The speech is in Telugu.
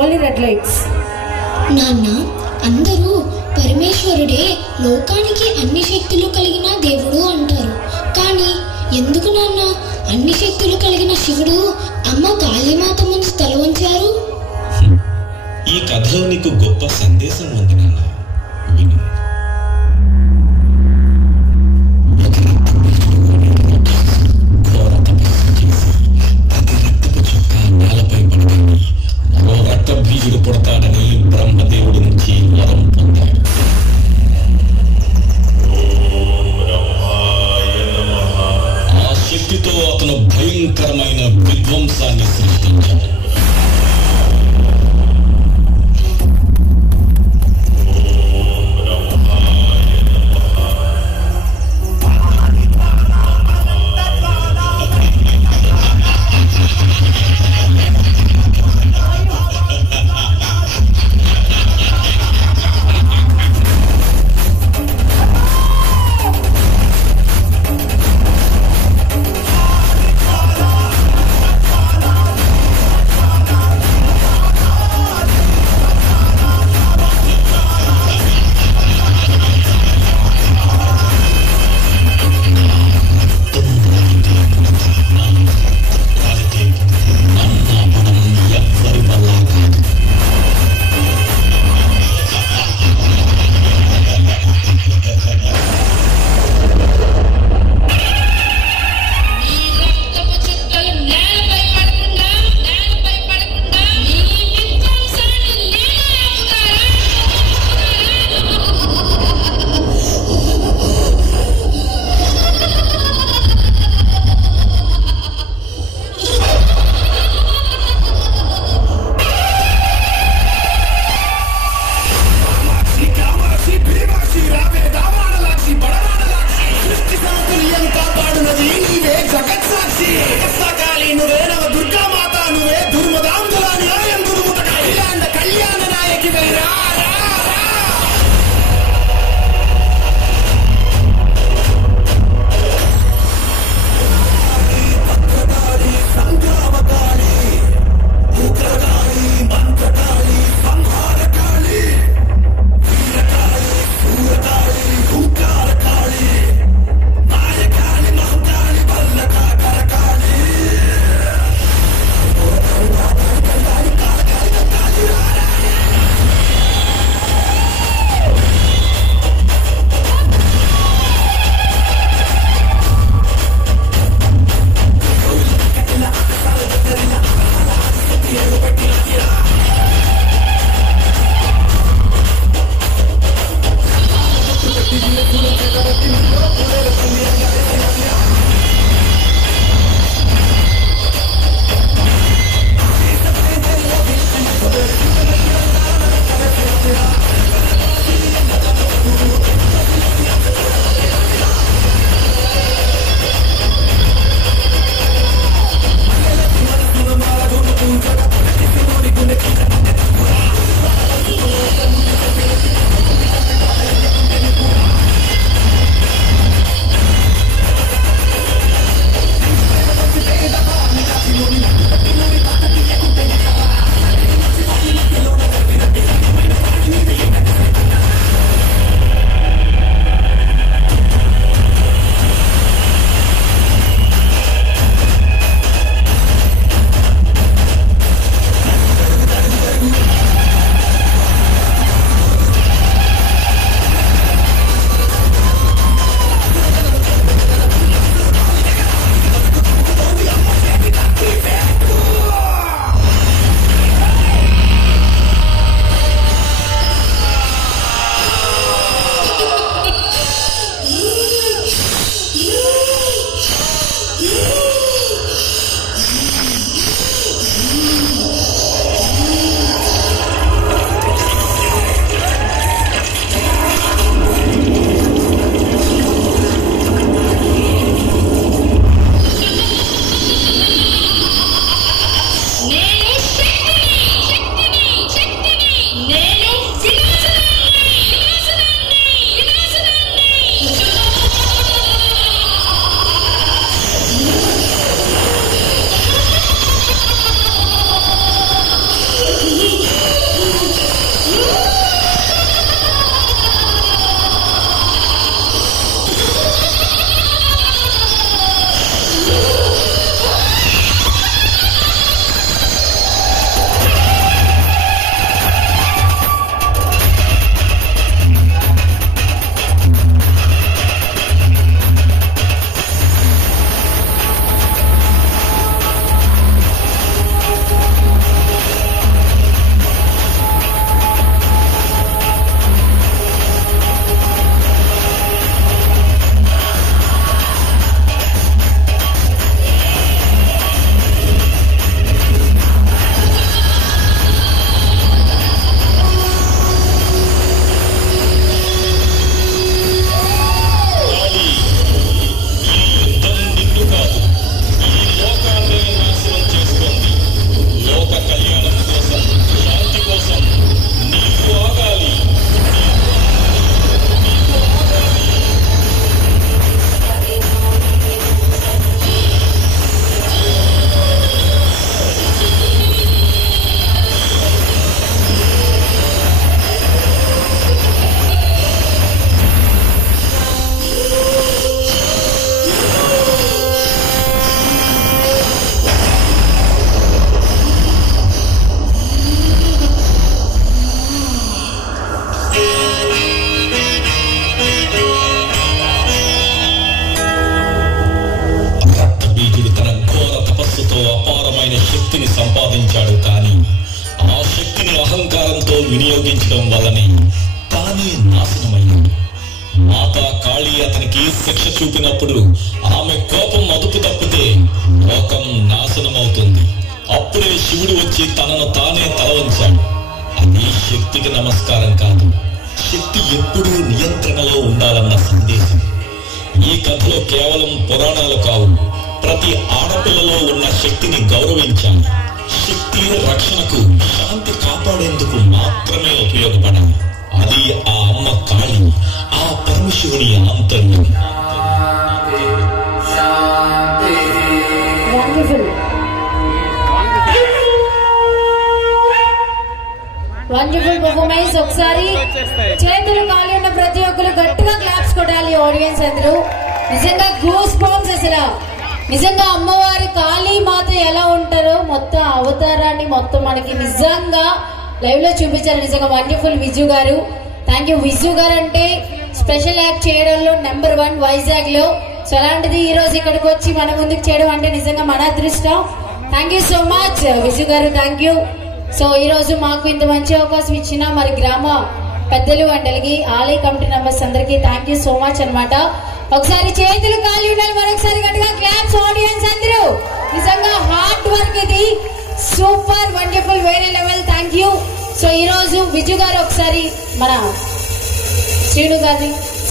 Only red lights. నాన్న, అందరూ పరమేశ్వరుడే లోకానికి అన్ని శక్తులు కలిగిన దేవుడు అంటారు. కానీ ఎందుకు నాన్న అన్ని శక్తులు కలిగిన శివుడు అమ్మ కాళీమాత ముందు తల వంచారు? ఈ కథలో నీకు గొప్ప సందేశం ఉంది నాన్న, విను. ఘోర తపస్సు చేసి ప్రతి రక్తపు చుక్క నేలపై పడగానే మరో రక్తబీజుడు పుడతాడని బ్రహ్మదేవుడి నుంచి వరం పొందాడు. ఆ శక్తితో అతను భయంకరమైన విధ్వంసాన్ని సృష్టించాడు. త్యాగంతో అపారమైన శక్తిని సంపాదించాడు. కానీ ఆ శక్తిని అహంకారంతో వినియోగించడం వల్లనే తానే నాశనమయ్యాడు. మాతా కాళీ అతనికి శిక్ష చూపినప్పుడు ఆమె కోపం అదుపు తప్పితే లోకం నాశనమవుతుంది. అప్పుడే శివుడు వచ్చి తనను తానే తలవంచాడు. అది శక్తికి నమస్కారం కాదు, శక్తి ఎప్పుడూ నియంత్రణలో ఉండాలన్న సందేశం. ఈ కథలో కేవలం పురాణాలు కావు, ప్రతి ఆడపిల్లలో ఉన్న శక్తిని గౌరవించాలి. శక్తి రక్షణకు, శాంతి కాపాడేందుకు మాత్రమే ఉపయోగపడాలి. అది ఆ అమ్మ కాళీ, ఆ పరమశివుని ఆంతర్యం. Wonderful performance. ఒకసారి చేతులు ఖాళీ ఉన్న ప్రతి ఒక్కరు గట్టిగా క్లాప్స్ కొట్టాలి. ఆడియన్స్ అందరూ నిజంగా గూస్ బాంబ్స్. అసలు నిజంగా అమ్మవారి కాళీ మాత ఎలా ఉంటారో మొత్తం అవతారాన్ని మొత్తం మనకి నిజంగా లైవ్ లో చూపించారు. నిజంగా వండర్ఫుల్ విజు గారు. Thank you. విజు గారు అంటే స్పెషల్ యాక్ట్ చేయడంలో నెంబర్ 1 వైజాగ్ లో. సో అలాంటిది ఈ రోజు ఇక్కడికి వచ్చి మన ముందుకు చేయడం అంటే నిజంగా మన అదృష్టం. Thank you so much Viju గారు. Thank you. సో ఈ రోజు మాకు ఇంత మంచి అవకాశం ఇచ్చిన మరి గ్రామ పెద్దలు అండ్ అలాగే ఆలయ కమిటీ మెంబర్స్ అందరికీ థ్యాంక్ యూ సో మచ్ అనమాట. ఒకసారి చేతులు ఖాళీ ఉండాలి, మరొకసారి గట్టిగా క్లాప్స్ ఆడియన్స్ అందరూ. నిజంగా హార్డ్ వర్క్ ఇది. సూపర్ వండర్ఫుల్, వేరే లెవెల్. Thank you. సో ఈ రోజు విజు గారు ఒకసారి మన శ్రీను గారిని